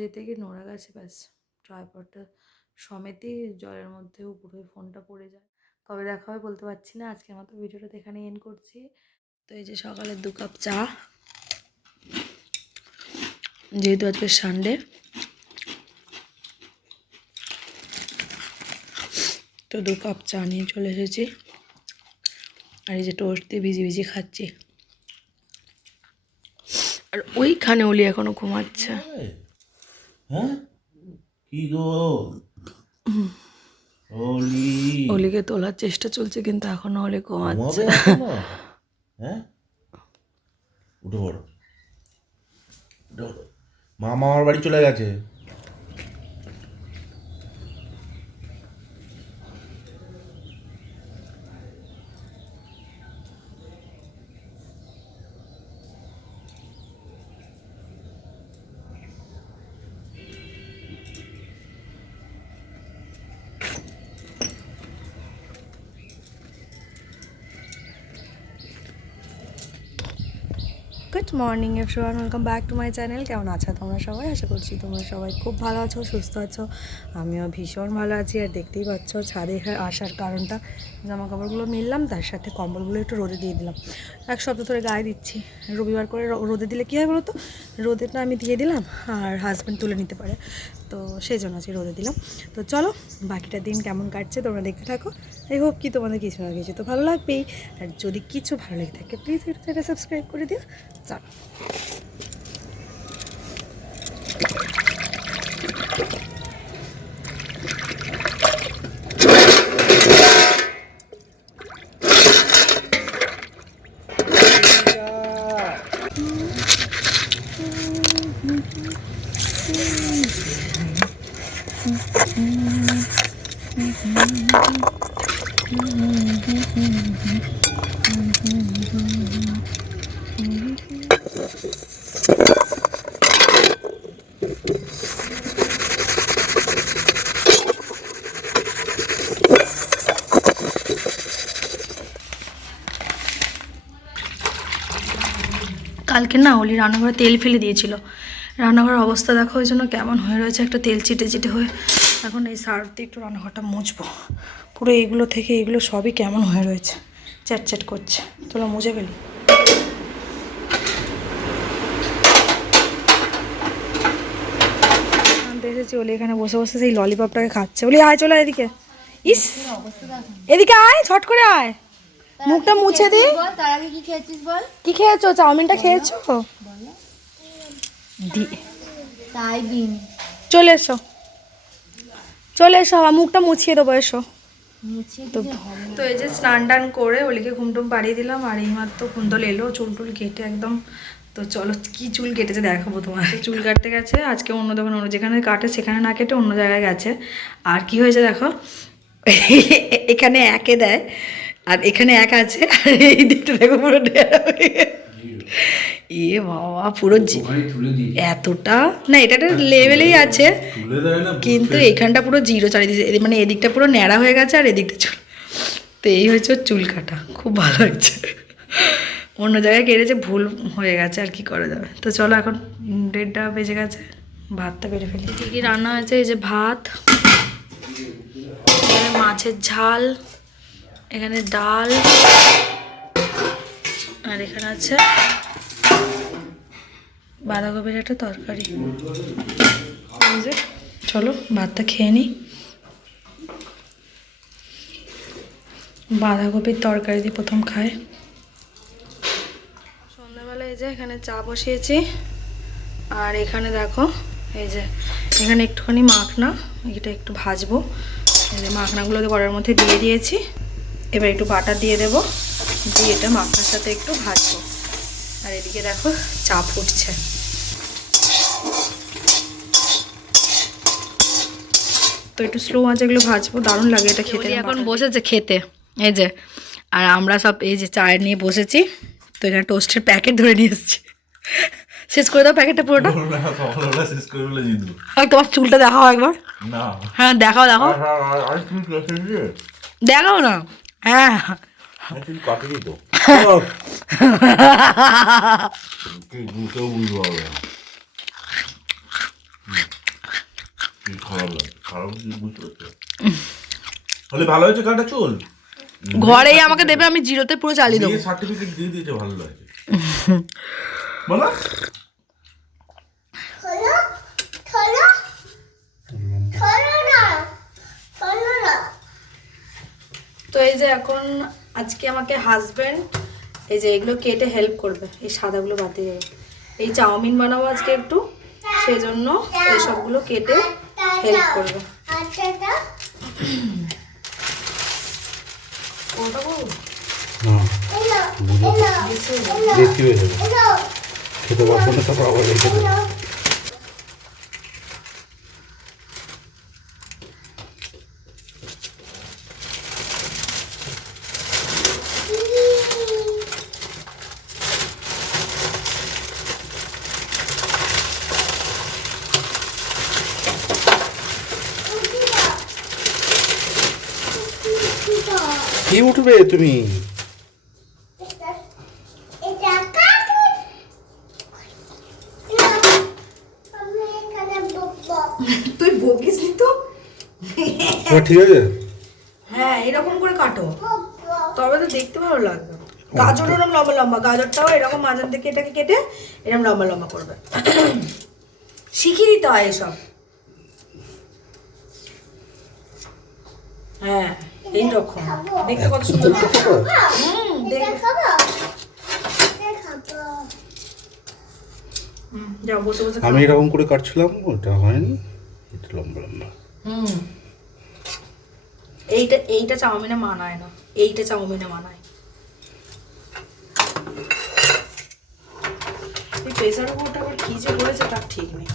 যেতে গিয়ে নোড়া গেছে, ব্যাস ট্রাইপডটা সমেতই জলের মধ্যেও পুরো ফোনটা পড়ে যায়। কবে দেখা হবে বলতে পারছি না। আজকের মতো ভিডিওটা এখানে এন্ড করছি। তো এই যে সকালে 2 কাপ চা, যেহেতু আজকে সানডে তো 2 কাপ চা নিয়ে চলে এসেছি। আর এই যে টোস্ট দিয়ে ভিজি ভিজি খাচ্ছি। আর ওইখানে অলি এখনো ঘুমাচ্ছে। হ্যাঁ কি গো অলি, অলিকে তোলার চেষ্টা চলছে কিন্তু এখনো অলি ঘুমাচ্ছে। হ্যাঁ উঠে পড়ো, মা মামার বাড়ি চলে গেছে। Good morning everyone, welcome back to my channel. কেমন আছো তোমরা সবাই? আশা করছি তোমরা সবাই খুব ভালো আছো, সুস্থ আছো। আমিও ভীষণ ভালো আছি। আর দেখতেই পাচ্ছ ছাদে আসার কারণটা, জামা কাপড়গুলো মিললাম, তার সাথে কম্বলগুলো একটু রোদে দিয়ে দিলাম। এক সপ্তাহ ধরে গায়ে দিচ্ছি, রবিবার করে রোদে দিলে কী হয় বলো তো, রোদেটা আমি দিয়ে দিলাম আর হাজব্যান্ড তুলে নিতে পারে, তো সেই জন্য আজকে রোদে দিলাম। তো চলো বাকিটা দিন কেমন কাটছে তোমরা দেখতে থাকো। আই হোপ কি তোমাদের কিছু না কিছু তো ভালো লাগবেই। আর যদি কিছু ভালো লেগে থাকে প্লিজ এটা সাবস্ক্রাইব করে দিও। চলো। কালকে না অলি রান্নাঘরে তেল ফেলে দিয়েছিল, রান্নাঘরের অবস্থা দেখো, ওই জন্য কেমন হয়ে রয়েছে, একটা তেল চিটে চিটে হয়ে। এখন এই সার্ফ দিয়ে একটু রান্নাঘরটা মুছবো, পুরো এইগুলো থেকে এইগুলো সবই কেমন হয়ে রয়েছে, চ্যাট চ্যাট করছে। চলো মুছে ফেলি। এসেছি, ওলি এখানে বসে বসে সেই ললিপপটাকে খাচ্ছে। ওলি আয়, চলে এদিকে। ইস, এদিকে আয়, ছট করে আয়, মুখটা মুছে দি। তার আগে কি খেয়েছিস বল? কি খেয়েছো? চাউমিনটা খেয়েছো? তাই দিন চলে এসো, চলে এসো, মুখটা মুছিয়ে দেবো, এসো। তো এই যে স্নান টান করে ওলিকে ঘুমটুম পাড়িয়ে দিলাম। আর এইমাত্র কুন্তল এলো, চুল টুল কেটে একদম। তো চলো কি চুল কেটেছে দেখাবো তোমার। চুল কাটতে গেছে আজকে অন্য দোকানে, অন্য যেখানে কাটে সেখানে না কেটে অন্য জায়গায় গেছে। আর কি হয়েছে দেখো, এখানে একে দেয় আর এখানে এক আছে, আর এই দিকটা দেখো পুরো এ বাবা পুরো এতটা না, এটা একটা লেভেলেই আছে, কিন্তু এইখানটা পুরো জিরো চালিয়ে দিয়েছে, মানে এদিকটা পুরো ন্যাড়া হয়ে গেছে আর এদিকটা চুল। তো এই হয়েছে ওর চুল কাটা, খুব ভালো লাগছে। অন্য জায়গায় কেটেছে, ভুল হয়ে গেছে, আর কি করা যাবে। তো চলো এখন 1:30 বেজে গেছে, ভাতটা বেড়ে ফেলি। কী কী রান্না হয়েছে, এই যে ভাত, এখানে মাছের ঝাল, এখানে ডাল, আর এখানে আছে বাঁধাকপির একটা তরকারি। চলো ভাতটা খেয়ে নিই। বাঁধাকপির তরকারি দিয়ে প্রথম খায়। সন্ধ্যাবেলায় এই যে এখানে চা বসিয়েছি, আর এখানে দেখো এই যে এখানে একটুখানি মাখনা, এটা একটু ভাজবো। এই যে মাখনাগুলো কড়ার মধ্যে দিয়ে দিয়েছি, এবার একটু বাটার দিয়ে দেবো, দিয়ে এটা মাখনার সাথে একটু ভাজবো। আর এদিকে দেখো চা ফুটছে। তো একটু স্লো আঁচে এগুলো ভাজবো, দারুণ লাগে এটা খেতে। এখন বসেছে খেতে, এই যে, আর আমরা সব এই যে চায়ের নিয়ে বসেছি। তো এখানে টোস্টের প্যাকেট ধরে নিয়ে এসেছি। শেষ করে দাও প্যাকেটটা পুরোটা। তোমার চুলটা দেখাও একবার। হ্যাঁ দেখাও, দেখাও দেখাও না। হ্যাঁ খারাপ লাগে, খারাপ কিছু বুঝতে পারছো? তাহলে ভালো হয়েছে কাটা চুল, ঘরেই আমাকে দেবে, আমি জিরোতে পুরো চালিয়ে দেবো। সার্টিফিকেট দিয়ে দিয়েছে, ভালো লাগছে বলো। তো এই যে এখন আজকে আমাকে হাজবেন্ড এই যে এগুলো কেটে হেল্প করবে, এই সাদাগুলো বাদ দিয়ে যাবে। এই চাউমিন বানাবো আজকে একটু, সেজন্য এই সবগুলো কেটে হেল্প করবে। কোনটা করবো? বেশি হয়ে যাবে, খেতে পারবো না, তারপর আবার রেখে দেবো। কি উঠবে তুমি? তুই বকিস নি তো? ঠিক আছে, হ্যাঁ এরকম করে কাটো, তবে তো দেখতে ভালো লাগবে। গাজর এরকম লম্বা লম্বা, গাজরটাও এরকম মাঝান থেকে এটাকে কেটে এরকম লম্বা লম্বা করবে। শিখিয়ে দিতে হয় এসব। হ্যাঁ এইরকম দেখতে কত সুন্দর লাগে। যাও বসে বসে আমি এরকম করে কাটছিলাম, ওটা হয়নি, এটা লম্বা লম্বা। এইটা এইটা চাউমিনে মানায় না, এইটা চাউমিনে মানায়। এই প্রেসার কুকারটা আবার কি যে করেছে তার ঠিক নেই।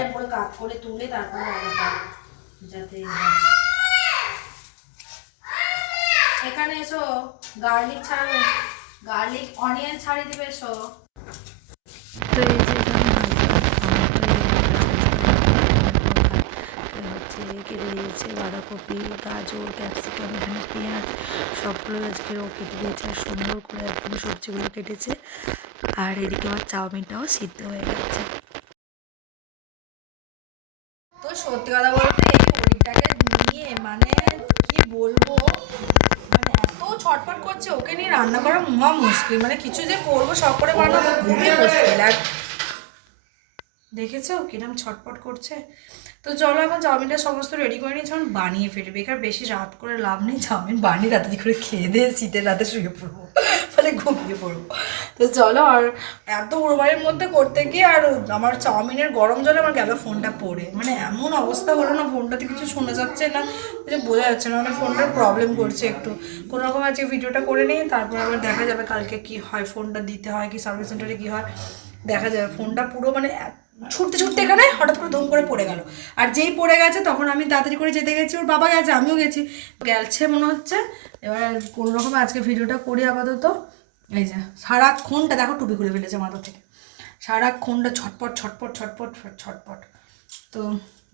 এরপরে কাট করে তুলে তারপরে যাতে এখানে এসো, গার্লিক ছাড়ো, গার্লিক অনিয়ন ছাড়িয়ে দিবে এসো। তো এই যে হচ্ছে কেটে দিয়েছে বাঁধাকপি, গাজর, ক্যাপসিকাম, এখানে পেঁয়াজ সবগুলো আজকে ও কেটে দিয়েছে, আর সুন্দর করে একদম সবজিগুলো কেটেছে। আর এদিকে আমার চাউমিনটাও সিদ্ধ হয়ে গেছে। তো সত্যি কথা বলতে এই পরীটাকে নিয়ে মানে কি বলবো, মানে এত ছটফট করছে, ওকে নিয়ে রান্না করা মহা মুশকিল। মানে কিছু যে করবো সব করে বানাবো খুবই মুশকিল। আর দেখেছো কিরম ছটফট করছে। তো চলো এখন চাউমিনটা সমস্ত রেডি করে নিয়েছি, এখন বানিয়ে ফেলবে। বেকার বেশি রাত করে লাভ নেই, চাউমিন বানিয়ে রাতাদি করে খেয়ে দিয়ে শীতের রাতে শুয়ে পড়বো, মানে ঘুমিয়ে পড়বো। তো চলো, আর এত উড়বাড়ির মধ্যে করতে গিয়ে আর আমার চাউমিনের গরম জলে আমার গেল ফোনটা পড়ে, মানে এমন অবস্থা হলো না, ফোনটাতে কিছু শোনা যাচ্ছে না, কিছু বোঝা যাচ্ছে না, মানে ফোনটার প্রবলেম করছে একটু। কোনো রকম আজকে ভিডিওটা করে নিই, তারপর আবার দেখা যাবে কালকে কি হয়, ফোনটা দিতে হয় কি সার্ভিস সেন্টারে কী হয় দেখা যাবে। ফোনটা পুরো মানে ছুটতে ছুটতে এখানে হঠাৎ করে ধুম করে পড়ে গেল, আর যেই পড়ে গেছে তখন আমি তাড়াতাড়ি করে যেতে গেছি, ওর বাবা গেছে আমিও গেছি, গেছে মনে হচ্ছে। এবার কোনো রকম আজকে ভিডিওটা করি আপাতত। এই যে সারাক্ষণটা দেখো টুপি খুলে ফেলেছে মাথা থেকে, সারাক্ষণটা ছটপট ছটপট ছটপট ছটপট। তো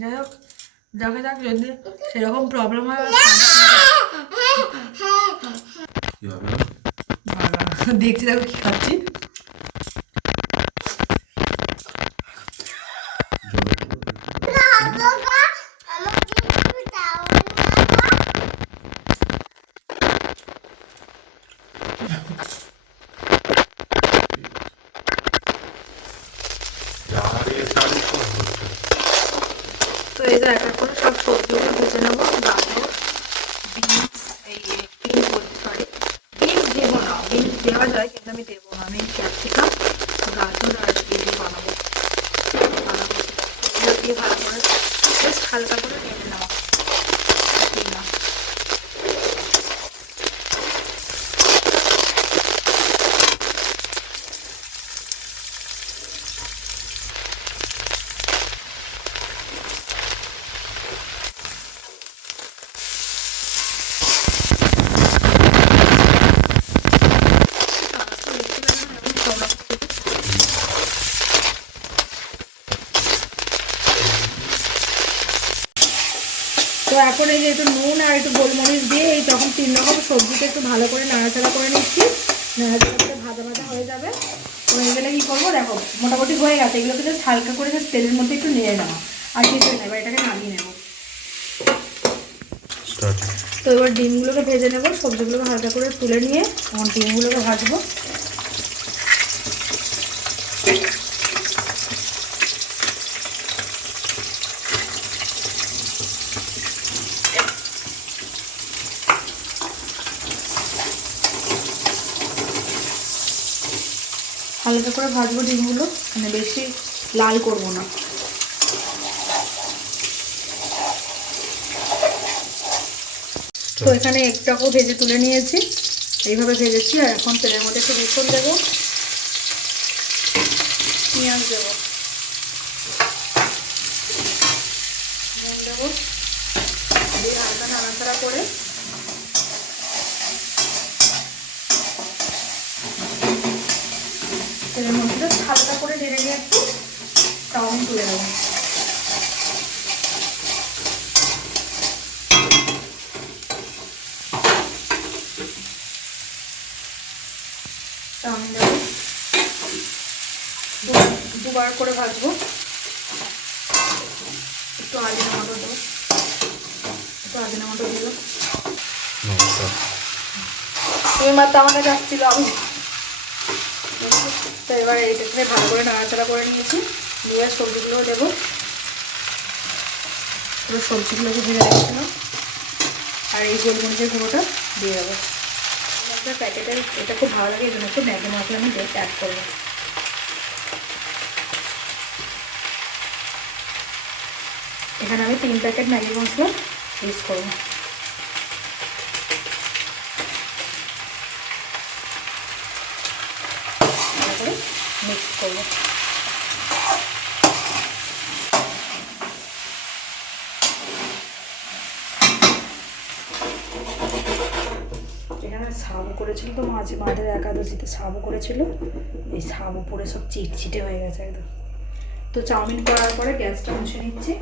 যাই হোক, দেখা যাক যদি সেরকম প্রবলেম হয়। দেখছি দেখো কি খাচ্ছি। তো এই যে এক এক করে সব সবজিগুলো ভেজে নেবো। গাজর, বিনস, এই বিনস বলছি সরি, বিনস দেবো না, বিনস দেওয়া যায় কিন্তু আমি দেবো না। আমি ক্যাপসিকাম, গাজর আর দিয়ে বানাবো। এগুলো দিয়ে ভালো করে জাস্ট হালকা করে নেড়ে নেওয়া। এখন এই যে একটু নুন আর একটু গোলমরিচ দিয়ে এই তখন 3 রকম সবজিকে একটু ভালো করে নাড়াচাড়া করে নিচ্ছি। নাড়াচাড়া করে ভাজা ভাজা হয়ে যাবে। হয়ে গেলে কী করবো দেখো মোটামুটি হয়ে গেছে, এগুলোকে জাস্ট হালকা করে জাস্ট তেলের মধ্যে একটু নেড়ে নেওয়া আর কিছু নেই, এবার এটাকে নামিয়ে নেবো। তো এবার ডিমগুলোকে ভেজে নেবো, সবজিগুলোকে হালকা করে তুলে নিয়ে এখন ডিমগুলোকে ভাজবো। হালকা করে ভাজবো ডিমগুলো, মানে বেশি লাল করব না। তো এখানে একটাকেও ভেজে তুলে নিয়েছি, এইভাবে ভেজেছি। আর এখন তেলের মধ্যে একটু রসুন দেবো, পেঁয়াজ দেবো, নুন দেবো, দিয়ে হালকা নাড়াচাড়া করে তেলের মধ্যে হালকা করে নেড়ে নিয়ে একটু চাউমিন তুলে দেবো। চাউমিন দেবো, দুবার করে ভাজবো। একটু আদিনা মটর দেবো, দিল। তুমি মাত্র আমার কাছে আসছিল আমি। তো এবার এইটাকে ভালো করে নাড়াচাড়া করে নিয়েছি, দিয়ে সবজিগুলোও দেবো। পুরো সবজিগুলোকে ভেজে রেখেছিলাম আর এই গোলমরিচের গুঁড়োটা দিয়ে দেবো। মশলার প্যাকেটের এটা খুব ভালো লাগে, এই জন্য একটু ম্যাগি মশলা আমি ডেট অ্যাড করবো। এখানে আমি 3 প্যাকেট ম্যাগি মশলা ইউজ করবো। মিক্স করবো। এখানে সাবু করেছিল তো মাঝের একাদশীতে সাবু করেছিল, এই সাবু পরে সব চিটচিটে হয়ে গেছে একদম। তো চাউমিন করার পরে গ্যাসটা মুছে নিচ্ছি।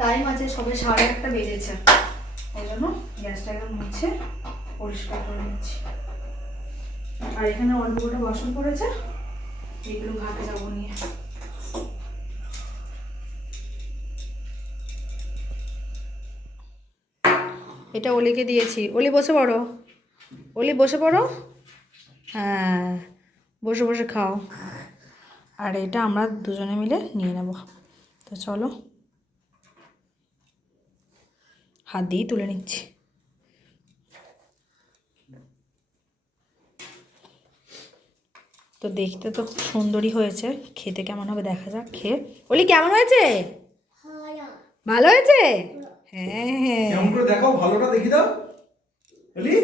টাইম আছে সবে 1:30 বেজেছে, ওই জন্য গ্যাসটা একদম মুছে পরিষ্কার করে নিচ্ছি। আর এখানে অল্প কটা বাসন পড়েছে, এগুলো ঘাটে যাবো নিয়ে। এটা অলিকে দিয়েছি, অলি বসে পড়ো, অলি বসে পড়ো, হ্যাঁ বসে বসে খাও। আর এটা আমরা দুজনে মিলে নিয়ে নেব। তো চলো হাত দিয়েই তুলে নিচ্ছি। তো দেখতে তো খুব সুন্দরই হয়েছে, খেতে কেমন হবে দেখা যাক। খেয়ে অলি কেমন হয়েছে? ভালো হয়েছে? হ্যাঁ হ্যাঁ, কেমন করে দেখাও, ভালোটা দেখি দাও বলি।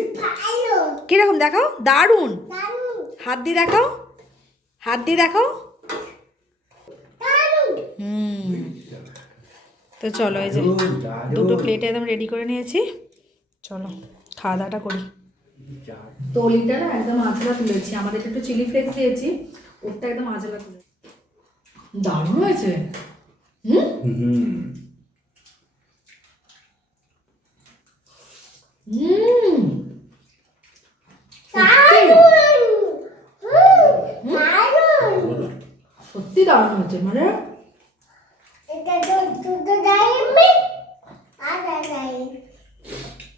কিরকম দেখাও? দারুণ, হাত দিয়ে দেখাও, হাত দিয়ে দেখাও। তো চলো এই যে দুটো প্লেটে একদম রেডি করে নিয়েছি, চলো খাওয়া দাওয়াটা করি। তো অলিটা না একদম আঁচলা তুলেছি, আমাদের একটু চিলি ফ্লেক্স দিয়েছি, ওরটা একদম আঁচলা তুলে। দারুণ হয়েছে। সত্যি দারুণ হয়েছে, মানে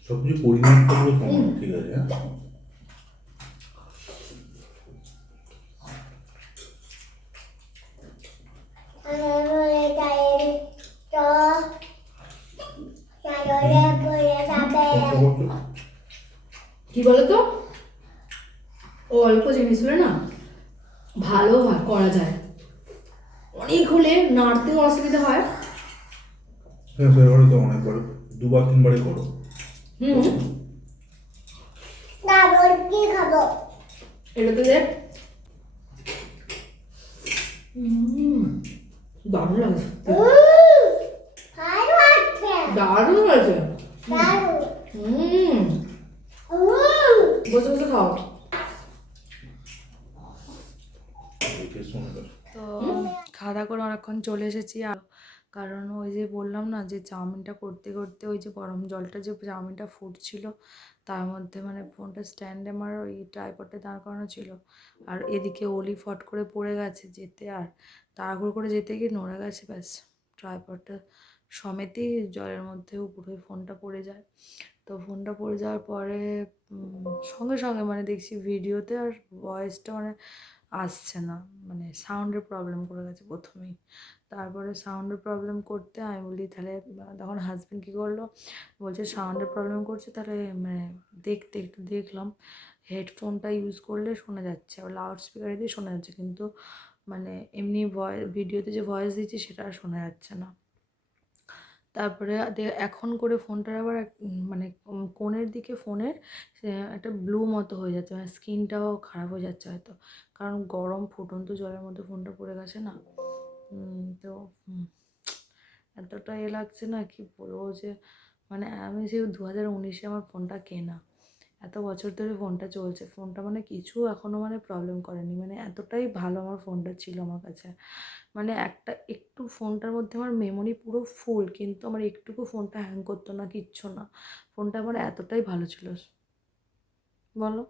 সবকিছু পরিমাণ করলে কেমন ঠিক আছে। কি বলতো, ও অল্প জিনিস হলে না ভালো হয়, করা যায়। অনেক হলে নাড়তেও অসুবিধা হয়। হ্যাঁ সেভাবে তো অনেক করো, 2-3 করো। এটা তো দেখ দারুণ লাগে, দারুণ হয়েছে। বসে বসে খাও। তো খাওয়া দাওয়া করে অনেকক্ষণ চলে এসেছি, আর কারণ ওই যে বললাম না যে চাউমিনটা করতে করতে ওই যে গরম জলটা যে চাউমিনটা ফুটছিল তার মধ্যে মানে ফোনটা স্ট্যান্ডে আমার ওই ট্রাইপডে দাঁড় করানো ছিল, আর এদিকে অলি ফট করে পড়ে গেছে যেতে, আর তাড়াহুড়ো করে যেতে গিয়ে নড়ে গেছে, ব্যাস ট্রাইপডটা সমেতই জলের মধ্যেও পুরো ফোনটা পড়ে যায়। তো ফোনটা পড়ে যাওয়ার পরে সঙ্গে সঙ্গে মানে দেখছি ভিডিওতে আর ভয়েসটা মানে আসছে না, মানে সাউন্ডের প্রবলেম করে গেছে প্রথমেই। তারপরে সাউন্ডের প্রবলেম করতে আমি বলি তাহলে, তখন হাজব্যান্ড কী করলো, বলছে সাউন্ডের প্রবলেম করছে তাহলে মানে দেখতে একটু দেখলাম, হেডফোনটা ইউজ করলে শোনা যাচ্ছে, আর লাউড স্পিকারে দিয়ে শোনা যাচ্ছে, কিন্তু মানে এমনি ভিডিওতে যে ভয়েস দিচ্ছি সেটা আর শোনা যাচ্ছে না। তারপরে এখন করে ফোনটার আবার মানে কোণের দিকে ফোনের একটা ব্লু মতো হয়ে যাচ্ছে, মানে স্কিনটাও খারাপ হয়ে যাচ্ছে হয়তো, কারণ গরম ফুটন্ত জলের মধ্যে ফোনটা পড়ে গেছে না। তো এতটা লাগছে না কি বলবো, যে মানে আমি যে 2019-এ আমার ফোনটা কেনা, এত বছর ধরে ফোনটা চলছে, ফোনটা মানে কিছু এখনও মানে প্রবলেম করেনি, মানে এতটাই ভালো আমার ফোনটা ছিল আমার কাছে। মানে একটা একটু ফোনটার মধ্যে আমার মেমোরি পুরো ফুল, কিন্তু আমার একটুকু ফোনটা হ্যাং করতো না, কিচ্ছু না, ফোনটা আমার এতটাই ভালো ছিল। বলো,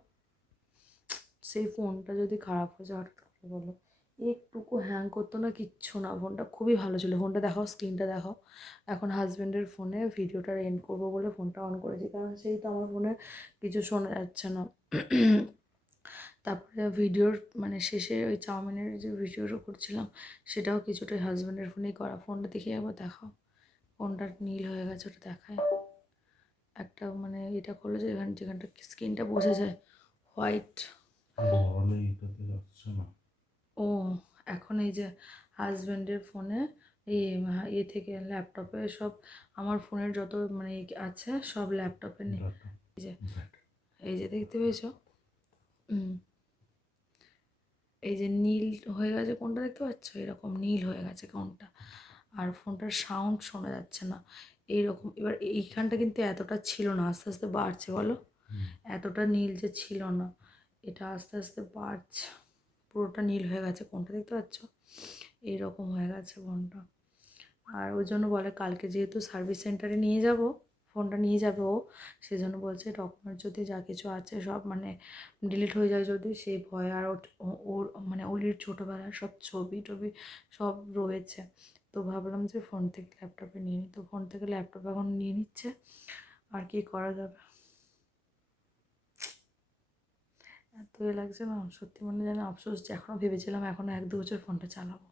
সেই ফোনটা যদি খারাপ হয়ে যায় হঠাৎ করে, বলো, একটুকু হ্যাং করতো না, কিচ্ছু না, ফোনটা খুবই ভালো ছিল। ফোনটা দেখাও, স্ক্রিনটা দেখাও। এখন হাজব্যান্ডের ফোনে ভিডিওটা এন্ড করবো বলে ফোনটা অন করেছি, কারণ সেই তো আমার ফোনে কিছু শোনা যাচ্ছে না। তারপরে ভিডিওর মানে শেষে ওই চাউমিনের যে ভিডিওটা করছিলাম সেটাও কিছুটা হাজব্যান্ডের ফোনেই করা। ফোনটা দেখে একবার দেখাও, ফোনটা নীল হয়ে গেছে, ওটা দেখায় একটা মানে এটা করলে যে যেখানটা স্ক্রিনটা বোঝা যায় হোয়াইট। ধরলে এটাতে যাচ্ছে না। ও এখন এই যে হাজব্যান্ডের ফোনে এ থেকে ল্যাপটপে সব, আমার ফোনের যত মানে আছে সব ল্যাপটপে নেই। এই যে এই যে দেখতে পেয়েছো, এই যে নীল হয়ে গেছে কোনটা দেখতে পাচ্ছ, এরকম নীল হয়ে গেছে কোনটা, আর ফোনটার সাউন্ড শোনা যাচ্ছে না এইরকম। এবার এইখানটা কিন্তু এতটা ছিল না, আস্তে আস্তে বাড়ছে, বলো, এতটা নীল যে ছিল না, এটা আস্তে আস্তে বাড়ছে, পুরোটা নীল হয়ে গেছে কোনটা দেখতে পাচ্ছ, এইরকম হয়ে গেছে ফোনটা। আর ওই জন্য বলে কালকে যেহেতু সার্ভিস সেন্টারে নিয়ে যাব, ফোনটা নিয়ে যাবে ও, সেজন্য বলছে ডকুমেন্ট যদি যা কিছু আছে সব মানে ডিলিট হয়ে যায় যদি, সেই ভয়, আর ওর মানে ওলির ছোটোবেলার সব ছবি টবি সব রয়েছে। তো ভাবলাম যে ফোন থেকে ল্যাপটপে নিয়ে নিই, তো ফোন থেকে ল্যাপটপ এখন নিয়ে নিচ্ছে, আর কি করা যাবে। এত লাগছে না সত্যি, মনে যেন আফসোস, যে এখনও ভেবেছিলাম এখনও 1-2 বছর ফোনটা চালাবো।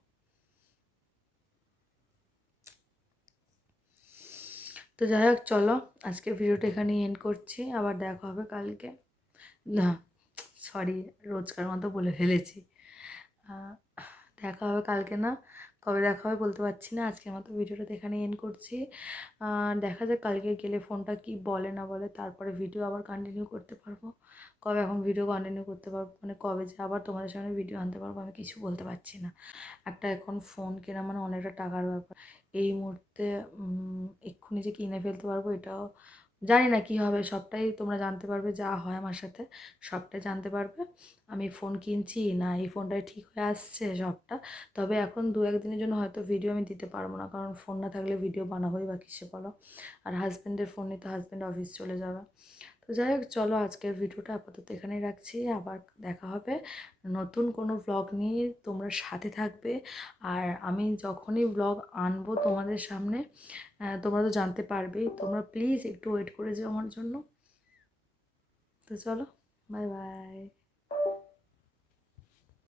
তো যাই হোক, চলো আজকে ভিডিওটা এখানেই এন্ড করছি, আবার দেখা হবে কালকে, না সরি রোজকার মতো বলে ফেলেছি, দেখা হবে কালকে, না কবে দেখা হবে বলতে পারছি না। আজকের মতো ভিডিওটা এখানেই এন্ড করছি, দেখা যাক কালকে গেলে ফোনটা কি বলে না বলে, তারপরে ভিডিও আবার কন্টিনিউ করতে পারবো। কবে এখন ভিডিও কন্টিনিউ করতে পারবো মানে কবে যে আবার তোমাদের সামনে ভিডিও আনতে পারবো আমি কিছু বলতে পারছি না। একটা এখন ফোন কেনা মানে অনেকটা টাকার ব্যাপার, এই মুহূর্তে এক্ষুনি যে কিনে ফেলতে পারবো এটাও জানি না কি হবে, সবটাই তোমরা জানতে পারবে, যা হয় আমার সাথে সবটাই জানতে পারবে। আমি ফোন কিনছি না এই ফোনটাই ঠিক হয়ে আসছে সবটা। তবে এখন 2-1 দিনের জন্য হয়তো ভিডিও আমি দিতে পারবো না, কারণ ফোন না থাকলে ভিডিও বানাবোই বা কিসে বলো, আর হাজব্যান্ডের ফোন নিয়ে তো হাজব্যান্ড অফিস চলে যাবে। তো যাই হোক, চলো আজকের ভিডিওটা আপাতত এখানেই রাখছি, আবার দেখা হবে নতুন কোনো ব্লগ নিয়ে, তোমরা সাথে থাকবে। আর আমি যখনই ব্লগ আনবো তোমাদের সামনে তোমরা তো জানতে পারবেই, তোমরা প্লিজ একটু ওয়েট করে যাও আমার জন্য। তো চলো, বাই বাই।